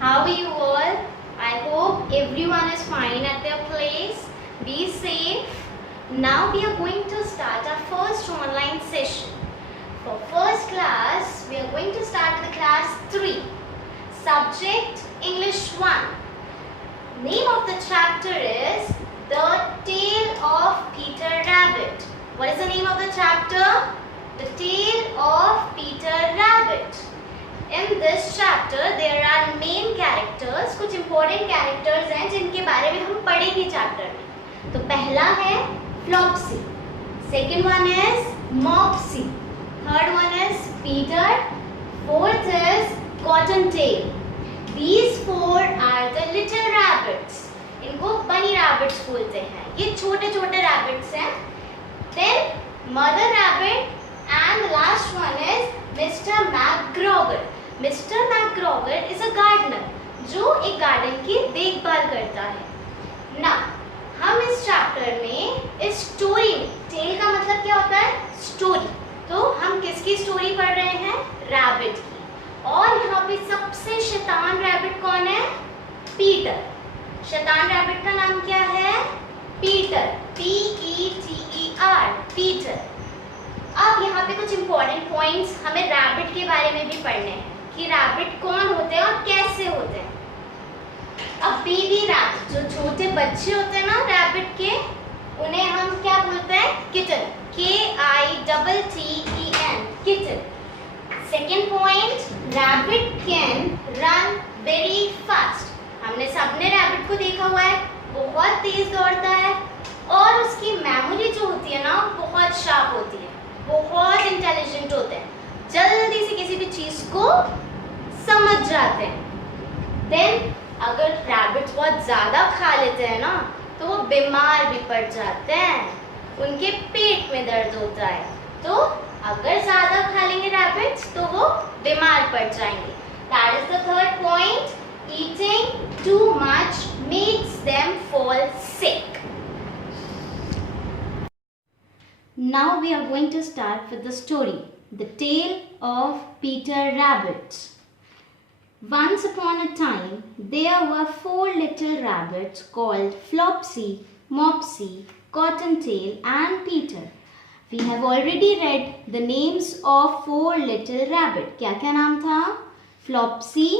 How are you all? I hope everyone is fine at their place. Be safe. Now we are going to start our first online session. For first class, we are going to start with the class 3. Subject English 1. Name of the chapter is The Tale of Peter Rabbit. What is the name of the chapter? The Tale of Peter Rabbit. In this chapter, there are main characters. कुछ important characters हैं जिनके बारे में हम पढ़ेंगे chapter में. तो पहला है Flopsy. Second one is Mopsy. Third one is Peter. Fourth is Cottontail. These four are the little rabbits. इनको bunny rabbits बोलते हैं. ये छोटे छोटे rabbits हैं. Then Mother Rabbit and the last one is Mr. McGregor. Mr. McGregor is a gardener जो एक garden की देखभाल करता है. ना हम इस चैप्टर में इस स्टोरी में, टेल का मतलब क्या होता है? स्टोरी. तो हम किसकी स्टोरी पढ़ रहे हैं? रैबिट की. और यहाँ पे सबसे शैतान रैबिट कौन है? पीटर. शैतान रैबिट का नाम क्या है? पीटर. P-E-T-E-R. पीटर. अब यहाँ पे कुछ इंपॉर्टेंट पॉइंट्स हमें रैबिट के बारे में भी पढ़ने हैं कि रैबिट कौन होते हैं और कैसे होते हैं. अब बेबी रैबिट, जो छोटे बच्चे होते हैं ना रैबिट के, उन्हें हम क्या बोलते हैं? Kitten. K-I-T-T-E-N. Kitten. Second point, rabbit can run very fast. हमने सबने रैबिट को देखा हुआ है, बहुत तेज दौड़ता है और उसकी मेमोरी जो होती है ना बहुत शार्प होती है, बहुत इंटेलिजेंट होते हैं, जल्दी से किसी भी चीज को समझ जाते हैं. देन अगर रैबिट्स बहुत ज्यादा खा लेते हैं ना तो वो बीमार भी पड़ जाते हैं, उनके पेट में दर्द होता है. तो अगर ज्यादा खा लेंगे रैबिट्स तो वो बीमार पड़ जाएंगे. That is the third point. Eating too much makes them fall sick. Now we are going to start with the story, The Tale of Peter Rabbit. Once upon a time, there were 4 little rabbits called Flopsy, Mopsy, Cottontail and Peter. We have already read the names of 4 little rabbits. क्या-क्या नाम था? Flopsy,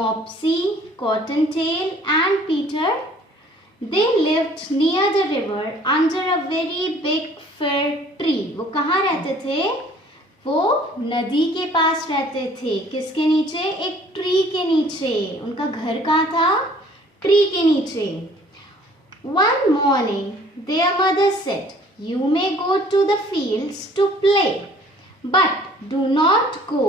Mopsy, Cottontail and Peter. They lived near the river under a very big fir tree. वो कहाँ रहते थे? वो नदी के पास रहते थे. किसके नीचे? एक ट्री के नीचे. उनका घर कहाँ था? ट्री के नीचे. One morning, their mother said, "You may go to the fields to play, but do not go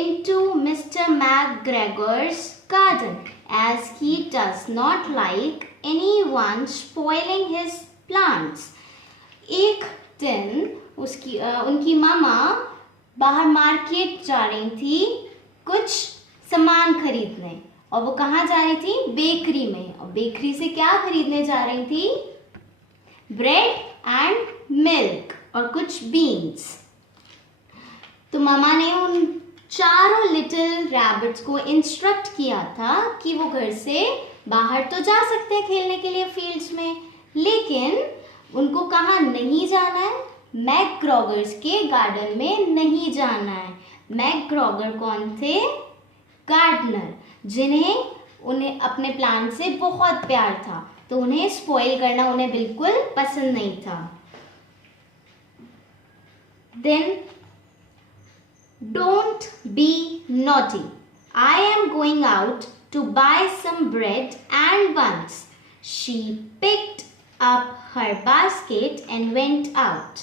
into Mr. McGregor's garden, as he does not like anyone spoiling his plants." एक दिन उनकी मामा बाहर market जा रही थी कुछ सामान खरीदने. और वो कहाँ जा रही थी? बेकरी में. और बेकरी से क्या खरीदने जा रही थी? ब्रेड एंड मिल्क और कुछ बीन्स. तो मामा ने उन चारों लिटिल रैबिट्स को इंस्ट्रक्ट किया था कि वो घर से बाहर तो जा सकते हैं खेलने के लिए फील्ड्स में, लेकिन उनको कहाँ नहीं जाना है? मैकग्रेगर्स के गार्डन में नहीं जाना है. मैकग्रेगर कौन थे? गार्डनर, उन्हें अपने प्लांट से बहुत प्यार था, तो उन्हें स्पॉइल करना उन्हें बिल्कुल पसंद नहीं था. Then Don't be naughty. I am going out to buy some bread and buns. She picked up her basket and went out.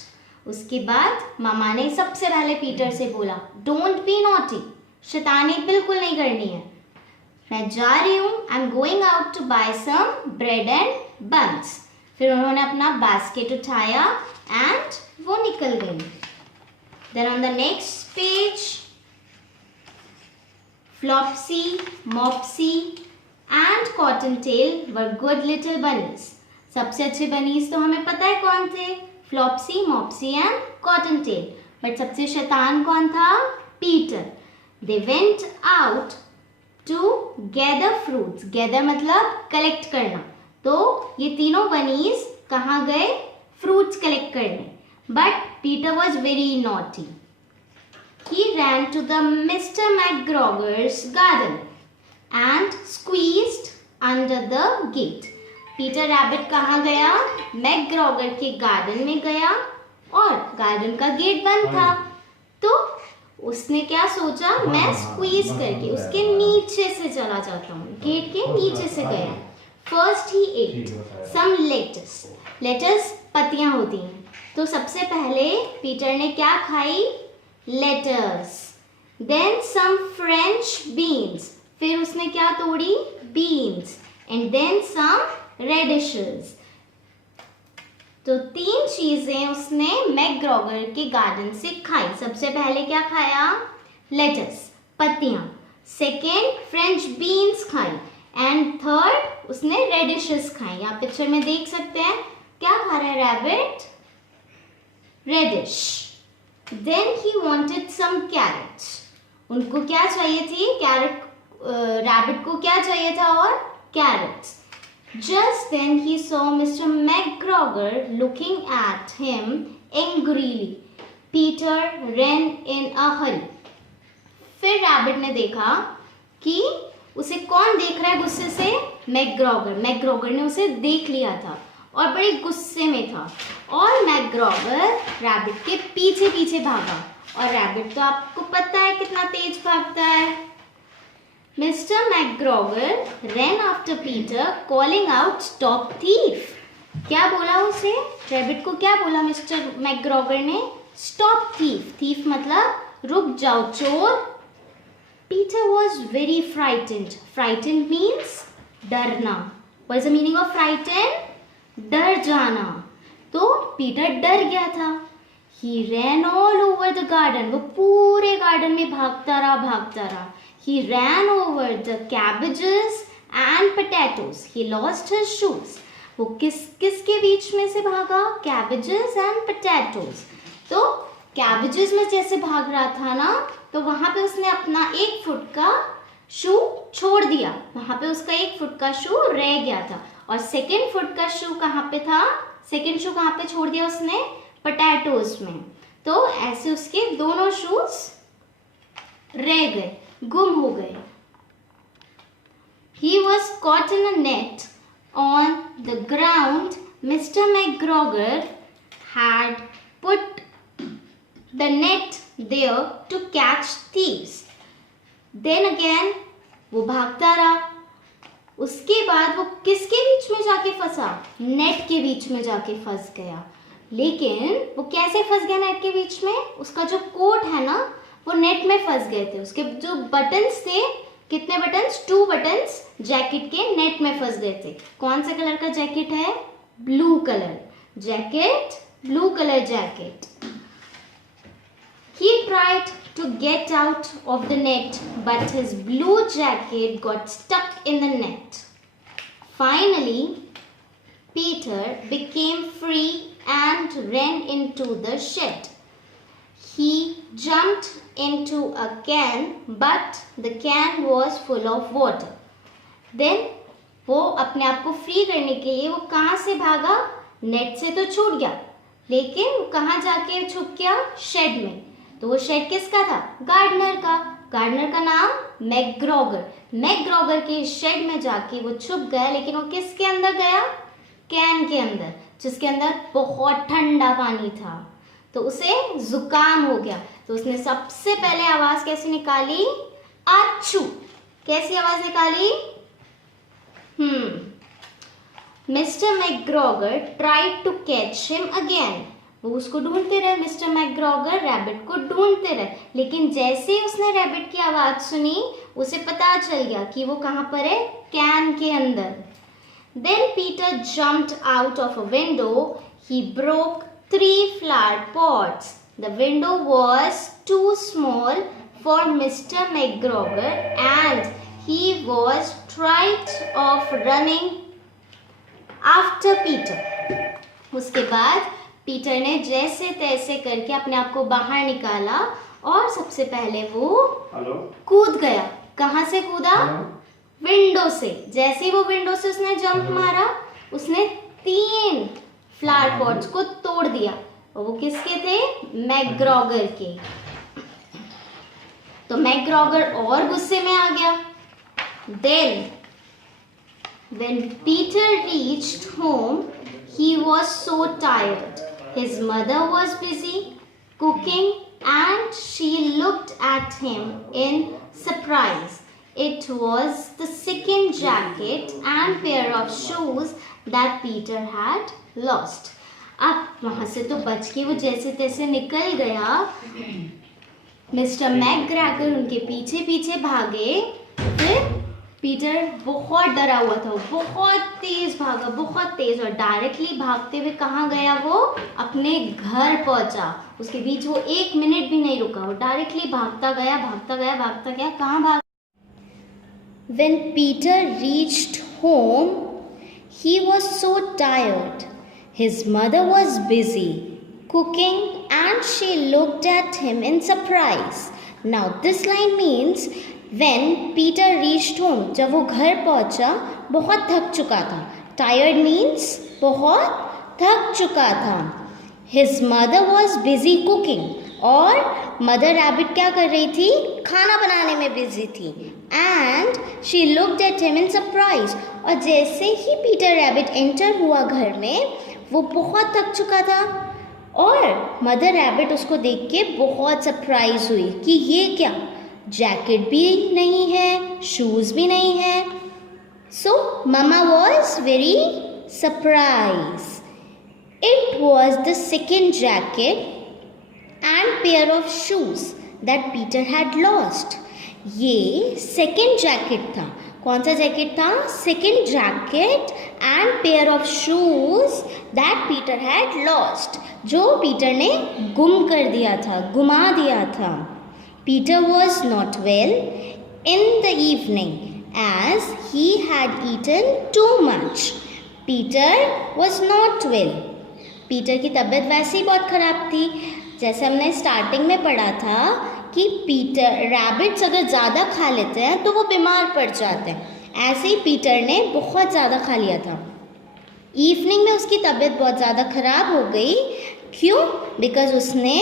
उसके बाद मामा ने सबसे पहले पीटर से बोला, Don't be naughty. शैतानी बिल्कुल नहीं करनी है. मैं जा रही हूँ. I'm going out to buy some bread and buns. फिर उन्होंने अपना बास्केट उठाया and वो निकल गई. Then on the next page, Flopsy, Mopsy and Cottontail were good little bunnies. सबसे अच्छे बनीज तो हमें पता है कौन थे? Flopsy, Mopsy and Cottontail. But सबसे शैतान कौन था? Peter. They went out to gather fruits, gather मतलब कलेक्ट करना, तो ये तीनों बनीज कहाँ गए? फ्रूट्स कलेक्ट करने। But Peter was very naughty, he ran to the Mr. McGregor's garden and squeezed under the gate. Peter rabbit कहाँ गया? मैकग्रॉगर के गार्डन में गया और गार्डन का गेट बंद था, तो उसने क्या सोचा, मैं स्क्वीज करके उसके नीचे से चला जाता हूँ, गेट के नीचे से गया। फर्स्ट ही एट सम लेटस, लेटस पत्तियां होती हैं, तो सबसे पहले पीटर ने क्या खाई? Latus. Then some French beans, फिर उसने क्या तोड़ी? बीन्स। And then some रेडिशेस। तो 3 चीजें उसने मैकग्रॉगर के गार्डन से खाई। सबसे पहले क्या खाया? लेटस, पत्तियां। सेकेंड फ्रेंच बीन्स खाई एंड थर्ड उसने रेडिशेस खाई। आप पिक्चर में देख सकते हैं क्या खा रहा है rabbit? Radish. Then he wanted some carrots, उनको क्या चाहिए थी? कैरेट, रैबिट को क्या चाहिए था? और crates. Just then he saw Mr. McGregor looking at him angrily. Peter ran in a hurry. फिर रैबिट ने देखा कि उसे कौन देख रहा है गुस्से से? मैकग्रॉगर। मैकग्रॉगर ने उसे देख लिया था और बड़े गुस्से में था, और मैकग्रॉगर रैबिट के पीछे पीछे भागा, और रैबिट तो आपको पता है कितना तेज भागता है। Mr. McGregor ran after Peter, calling out, "Stop thief!" क्या बोला उसे? रैबिट को क्या बोला मिस्टर मैकग्रॉगर ने? Stop thief! thief मतलब रुक जाओ चोर। Peter was very frightened. Frightened means डरना। What is the meaning of frightened? डर जाना। तो पीटर डर गया था। He ran all over the garden. वो पूरे गार्डन में भागता रहा। He ran over the cabbages and potatoes. He lost his shoes. वो किसके बीच में से भागा? Cabbages and potatoes. तो cabbages में जैसे भाग रहा था ना, तो वहां पे उसने अपना 1 फुट का शू छोड़ दिया, वहां पे उसका 1 फुट का शू रह गया था, और 2 फुट का शू कहाँ पे था? सेकेंड शू कहाँ पे छोड़ दिया उसने? पोटैटोज में। तो ऐसे उसके दोनों शूज रह गए, गुम हो गए। He was caught in a net on the ground. Mr. McGregor had put the net there to catch thieves. Then again वो भागता रहा, उसके बाद वो किसके बीच में जाके फंसा? नेट के बीच में जाके फंस गया। लेकिन वो कैसे फंस गया नेट के बीच में? उसका जो कोट है ना, वो नेट में फंस गए थे। उसके जो बटन्स थे, कितने बटन्स? 2 बटन्स जैकेट के नेट में फंस गए थे। कौन सा कलर का जैकेट है? Blue colour jacket, blue colour jacket. He tried to get out of the net, but his blue jacket got stuck in the net. Finally, Peter became free and ran into the shed. He jumped into a can, but the can was full of water. Then वो अपने आप को free करने के लिए वो कहाँ से भागा? नेट से तो छूट गया, लेकिन कहाँ जाके छुप गया? शेड में। तो वो शेड किसका था? गार्डनर का। गार्डनर का नाम मैकग्रॉगर। मैकग्रॉगर के शेड में जाके वो छुप गया, लेकिन वो किसके अंदर गया? कैन के अंदर, जिसके अंदर बहुत ठंडा पानी था। तो उसे जुकाम हो गया। तो उसने सबसे पहले आवाज कैसे निकाली? आच्छू। कैसी आवाज निकाली? Mister McGregor tried to catch him again. वो उसको ढूंढते रहे, मिस्टर मैकग्रॉगर रैबिट को ढूंढते रहे, लेकिन जैसे ही उसने रैबिट की आवाज सुनी, उसे पता चल गया कि वो कहाँ पर है? कैन के अंदर। Then Peter jumped out of a window. He broke 3 flower pots. The window was too small for Mr. McGregor, and he was tired of running after Peter. उसके बाद पीटर ने जैसे तैसे करके अपने आप को बाहर निकाला, और सबसे पहले वो कूद गया। कहाँ से कूदा? विंडो से। जैसे ही वो विंडो से उसने जंप मारा, उसने 3 फ्लावर पॉट्स को तोड़ दिया। और वो किसके थे? मैकग्रॉगर के। तो मैकग्रॉगर और गुस्से में आ गया। Then when Peter reached home, he was so tired. His mother was busy cooking and she looked at him in surprise. It was the second jacket and pair of shoes that Peter had lost. अब वहां से तो बच के वो जैसे तैसे निकल गया। मिस्टर मैकग्रैगर उनके पीछे पीछे भागे। फिर पीटर बहुत डरा हुआ था, बहुत तेज भागा, बहुत तेज, और डायरेक्टली भागते हुए कहाँ गया? वो अपने घर पहुंचा। उसके बीच वो 1 मिनट भी नहीं रुका, वो डायरेक्टली भागता गया, भागता गया, भागता गया। कहाँ भाग? When Peter reached home, he was so tired. His mother was busy cooking and she looked at him in surprise. Now this line means when Peter reached home, जब वो घर पहुंचा बहुत थक चुका था। Tired means बहुत थक चुका था। His mother was busy cooking, और मदर रैबिट क्या कर रही थी? खाना बनाने में बिजी थी। And she looked at him in surprise, और जैसे ही पीटर रैबिट एंटर हुआ घर में, वो बहुत थक चुका था और मदर रैबिट उसको देख के बहुत सरप्राइज हुई कि ये क्या, जैकेट भी नहीं है, शूज भी नहीं है। So mama was very surprise. It was the second jacket and pair of shoes that Peter had lost. ये सेकेंड जैकेट था। कौन सा जैकेट था? Second jacket and pair of shoes that Peter had lost, जो Peter ने गुम कर दिया था, गुमा दिया था। Peter was not well in the evening as he had eaten too much. Peter was not well. Peter की तबीयत वैसे ही बहुत ख़राब थी। जैसे हमने स्टार्टिंग में पढ़ा था कि पीटर रैबिट्स अगर ज़्यादा खा लेते हैं तो वो बीमार पड़ जाते हैं। ऐसे ही पीटर ने बहुत ज़्यादा खा लिया था। इवनिंग में उसकी तबीयत बहुत ज़्यादा ख़राब हो गई। क्यों? बिकॉज उसने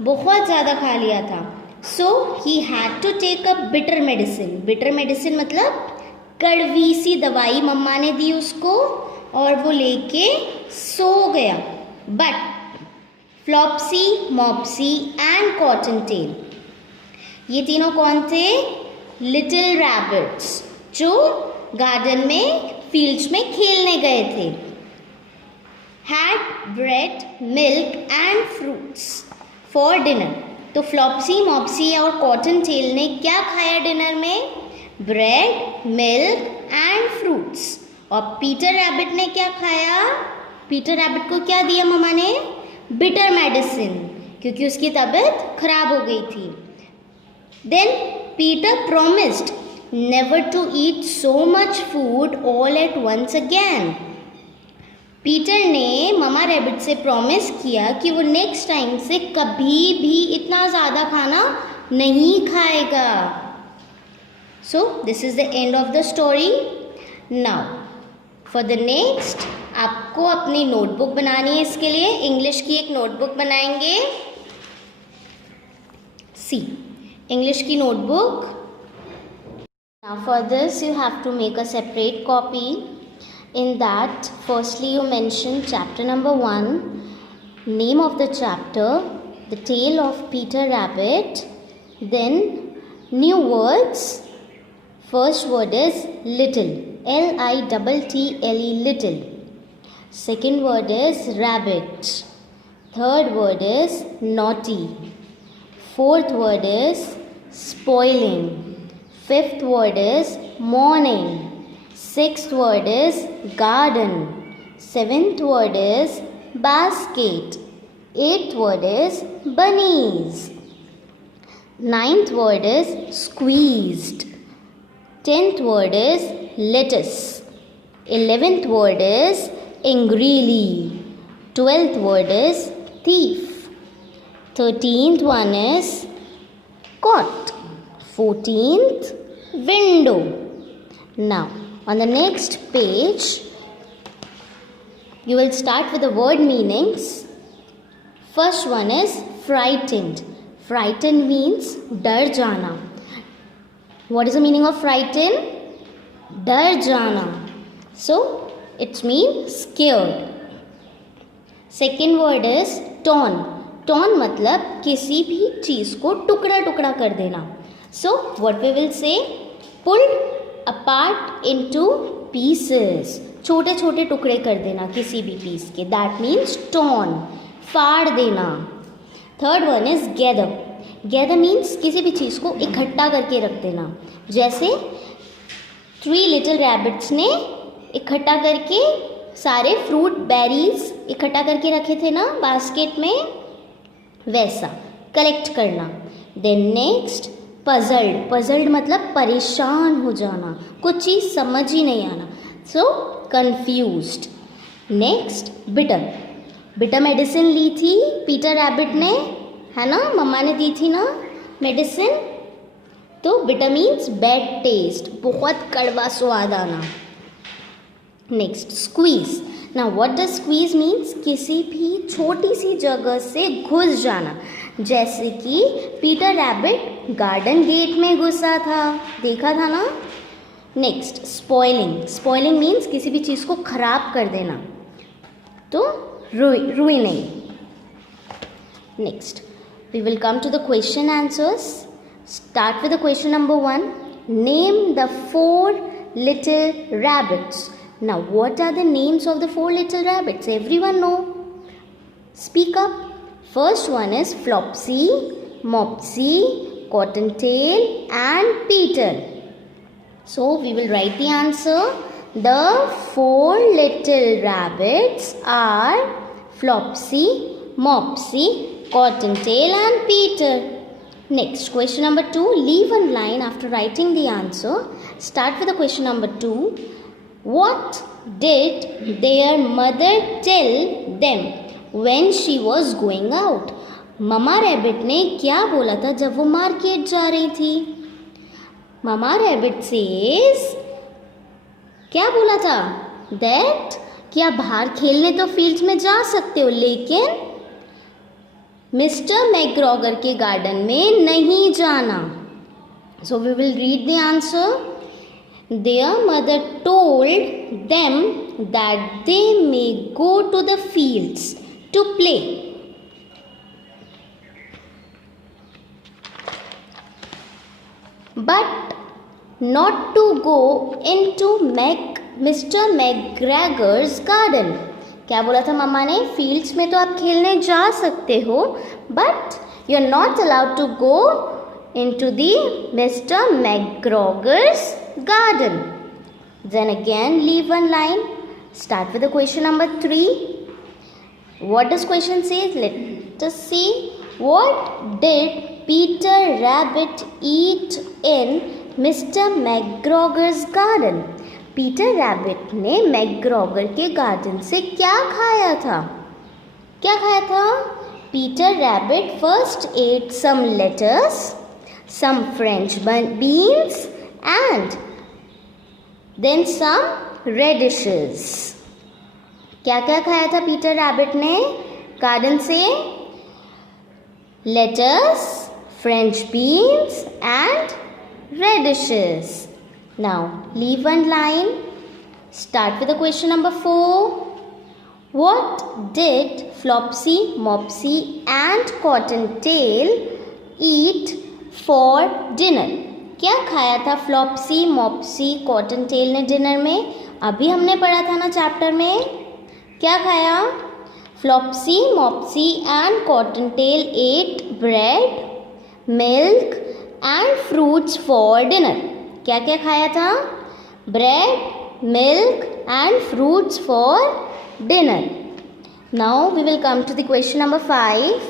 बहुत ज़्यादा खा लिया था। So he had to take a bitter medicine. Bitter medicine मतलब कड़वी सी दवाई मम्मा ने दी उसको, और वो लेके सो गया। But फ्लॉप्सी, मॉप्सी एंड कॉटनटेल, ये तीनों कौन थे? लिटिल रैबिट्स, जो गार्डन में, फील्ड्स में खेलने गए थे। Had bread, milk and fruits for dinner. तो फ्लॉप्सी, मॉप्सी और कॉटन टेल ने क्या खाया डिनर में? Bread, milk and fruits. और पीटर रैबिट ने क्या खाया? पीटर रैबिट को क्या दिया मम्मा ने? बिटर मेडिसिन, क्योंकि उसकी तबीयत खराब हो गई थी। Then Peter promised never to eat so much food all at once again. Peter ने ममा रैबिट से प्रॉमिस किया कि वो नेक्स्ट टाइम से कभी भी इतना ज़्यादा खाना नहीं खाएगा। So this is the end of the story. Now for the next आपको अपनी नोटबुक बनानी है। इसके लिए इंग्लिश की एक नोटबुक बनाएंगे। सी इंग्लिश की notebook. Now for this you have to make a separate copy. In that, firstly you mention chapter number 1, name of the chapter, the tale of Peter Rabbit, then new words. First word is little, L-I-T-T-L-E, little. Second word is rabbit. Third word is naughty. Fourth word is spoiling. Fifth word is morning. Sixth word is garden. Seventh word is basket. Eighth word is bunnies. Ninth word is squeezed. 10th word is lettuce. 11th word is angrily. 12th word is thief. 13th one is cot. 14th window. Now on the next page you will start with the word meanings. First one is frightened. Frightened means डर जाना. What is the meaning of frightened? डर जाना. So it means scared. Second word is torn. Torn मतलब किसी भी चीज को टुकड़ा टुकड़ा कर देना. So what we will say? Pulled apart into pieces. छोटे छोटे टुकड़े कर देना किसी भी पीस के. That means torn. फाड़ देना. Third one is gather. Gather means किसी भी चीज़ को इकट्ठा करके रख देना. जैसे 3 लिटिल रैबिट्स ने इकट्ठा करके सारे फ्रूट बेरीज इकट्ठा करके रखे थे ना बास्केट में, वैसा कलेक्ट करना. Then next puzzled. पजल्ड मतलब परेशान हो जाना, कुछ चीज़ समझ ही नहीं आना. So confused. Next bitter. Bitter medicine ली थी पीटर रैबिट ने, है ना, मम्मा ने दी थी ना मेडिसिन. तो बिटर मीन्स बैड टेस्ट, बहुत कड़वा स्वाद आना. Next squeeze. Now what does squeeze means? किसी भी छोटी सी जगह से घुस जाना. जैसे कि पीटर रैबिट गार्डन गेट में घुसा था, देखा था ना. Next spoiling. स्पॉइलिंग मीन्स किसी भी चीज़ को खराब कर देना, तो ruining. Next we will come to the question answers. Start with the question number 1. Name the 4 little rabbits. Now what are the names of the 4 little rabbits? Everyone know? Speak up. First one is Flopsy, Mopsy, Cottontail and Peter. So we will write the answer. The 4 little rabbits are Flopsy, Mopsy, Cottontail and Peter. Next, question number 2. Leave one line after writing the answer. Start with the question number 2. What did their mother tell them when she was going out? Mama rabbit ने क्या बोला था जब वो market जा रही थी? Mama rabbit says, क्या बोला था? दैट कि आप बाहर खेलने तो फील्ड में जा सकते हो, लेकिन मिस्टर मैकग्रॉगर के गार्डन में नहीं जाना. So we will read the answer. Their mother told them that they may go to the fields to play. But not to go into mister McGregor's garden. क्या बोला था मम्मा ने? फील्ड्स में तो आप खेलने जा सकते हो, but you are not allowed to go into the mister McGregor's garden. Then again leave one line. Start with the question number 3. What does question say? Let us see. What did Peter Rabbit eat in mister McGregor's garden? Peter Rabbit ने McGregor के garden से क्या खाया था? क्या खाया था? Peter Rabbit first ate some lettuces, some French beans and then some radishes. क्या क्या खाया था पीटर रैबिट ने गार्डन से? Lettuces, French beans and radishes. Now leave one line. Start with the question number 4. What did Flopsy, Mopsy and Cottontail eat for dinner? क्या खाया था फ्लॉप्सी, मॉप्सी, कॉटनटेल ने डिनर में? अभी हमने पढ़ा था ना चैप्टर में. क्या खाया? Flopsy, Mopsy and Cottontail ate bread, milk and fruits for dinner. क्या क्या खाया था? Bread, milk and fruits for dinner. Now we will come to the question number 5.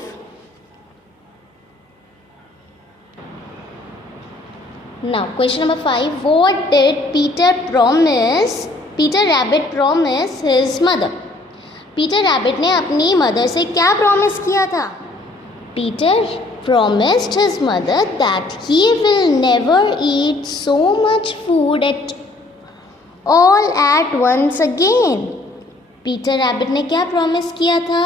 Now question number 5. What did Peter Rabbit promise his mother? Peter Rabbit ने अपनी mother से क्या promise किया था? Peter promised his mother that he will never eat so much food at all at once again. Peter Rabbit ने क्या promise किया था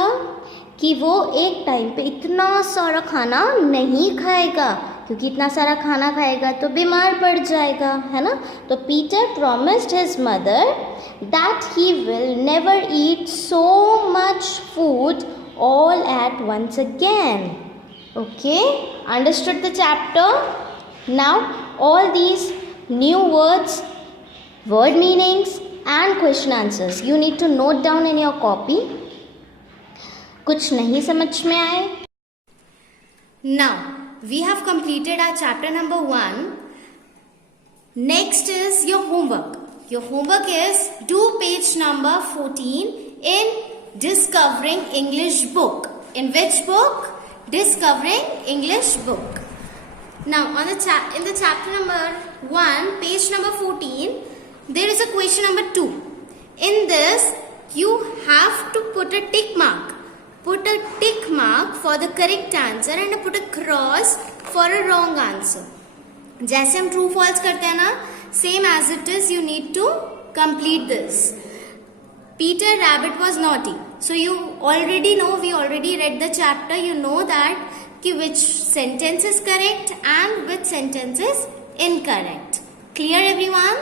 कि वो एक टाइम पे इतना सारा खाना नहीं खाएगा, क्योंकि इतना सारा खाना खाएगा तो बीमार पड़ जाएगा, है ना। तो Peter promised his mother that he will never eat so much food all at once again. Okay, understood the chapter? Now all these new words, word meanings and question answers you need to note down in your copy. कुछ नहीं समझ में आए? Now we have completed our chapter number 1. Next is your homework. Your homework is do page number 14 in Discovering English book. In which book? Discovering English book. Now on the in the chapter number 1, page number 14, there is a question number 2. In this you have to put a tick mark. Put a tick mark for the correct answer and put a cross for a wrong answer. जैसे हम true false करते हैं ना, same as it is you need to complete this. Peter Rabbit was naughty. So you already know, we already read the chapter, you know that which sentence is correct and which sentence is incorrect. Clear everyone?